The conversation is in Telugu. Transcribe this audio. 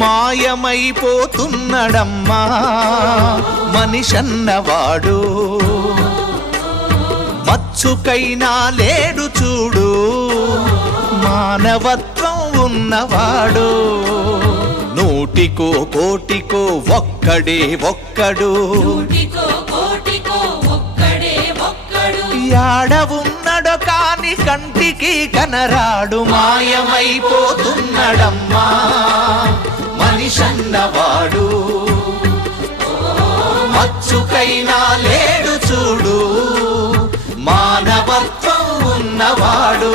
మాయమైపోతున్నడమ్మా మనిషన్నవాడు, మచ్చుకైనా లేడు చూడు మానవత్వం ఉన్నవాడు. నూటికో కోటికో ఒక్కడే ఒక్కడు, యాడ ఉన్నడో కాని కంటికి కనరాడు. మాయమైపోతున్నడమ్మా మనిషన్నవాడు, మచ్చుకైనా లేడు చూడు మానవత్వం ఉన్నవాడు.